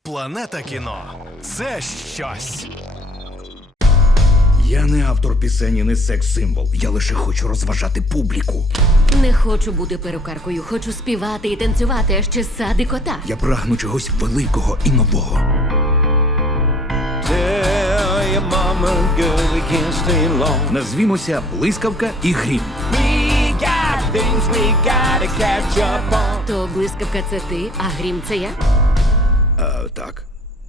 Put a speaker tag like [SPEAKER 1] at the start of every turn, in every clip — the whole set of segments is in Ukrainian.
[SPEAKER 1] Планета кіно – це щось.
[SPEAKER 2] Я не автор пісень і не секс-символ. Я лише хочу розважати публіку.
[SPEAKER 3] Не хочу бути перукаркою, хочу співати і танцювати, а ще сади кота.
[SPEAKER 2] Я прагну чогось великого і нового.
[SPEAKER 4] Tell your mama, girl, we can't stay long.
[SPEAKER 2] Назвімося «Блискавка» і «Грім».
[SPEAKER 4] We got things we gotta catch up on.
[SPEAKER 3] То блискавка це ти, а грім це я?
[SPEAKER 2] Так.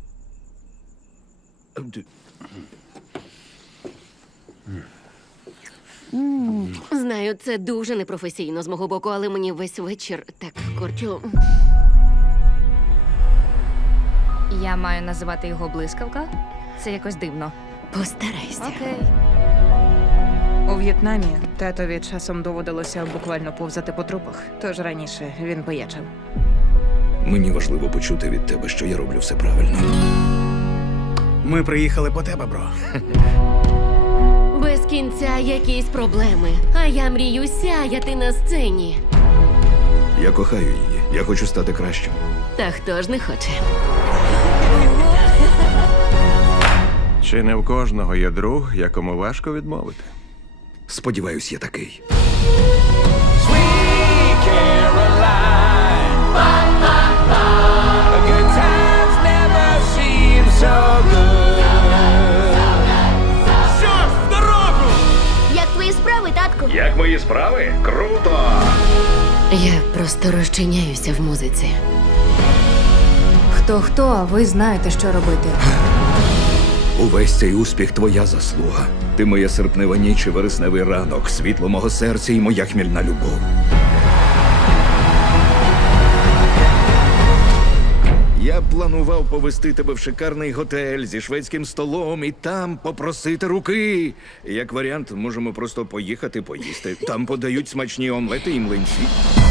[SPEAKER 3] Знаю, це дуже непрофесійно з мого боку, але мені весь вечір так корчу.
[SPEAKER 5] Я маю називати його блискавка? Це якось дивно.
[SPEAKER 3] Постарайся.
[SPEAKER 5] Окей.
[SPEAKER 6] У В'єтнамі татові часом доводилося буквально повзати по трупах, тож раніше він пиячив.
[SPEAKER 2] Мені важливо почути від тебе, що я роблю все правильно.
[SPEAKER 1] Ми приїхали по тебе, бро.
[SPEAKER 3] Без кінця якісь проблеми, а я мрію сяяти на сцені.
[SPEAKER 2] Я кохаю її. Я хочу стати кращим.
[SPEAKER 3] Та хто ж не хоче?
[SPEAKER 7] Чи не в кожного є друг, якому важко відмовити?
[SPEAKER 2] Сподіваюсь, я такий.
[SPEAKER 4] Sweet Caroline. The good times never seem so good. Що ж, в дорогу!
[SPEAKER 8] Як твої справи, татку?
[SPEAKER 2] Як мої справи? Круто!
[SPEAKER 3] Я просто розчиняюся в музиці.
[SPEAKER 5] Хто, а ви знаєте, що робити.
[SPEAKER 2] Увесь цей успіх твоя заслуга. Ти моя серпнева ніч і вересневий ранок, світло мого серця і моя хмільна любов. Я планував повести тебе в шикарний готель зі шведським столом і там попросити руки. Як варіант, можемо просто поїхати поїсти. Там подають смачні омлети і млинці.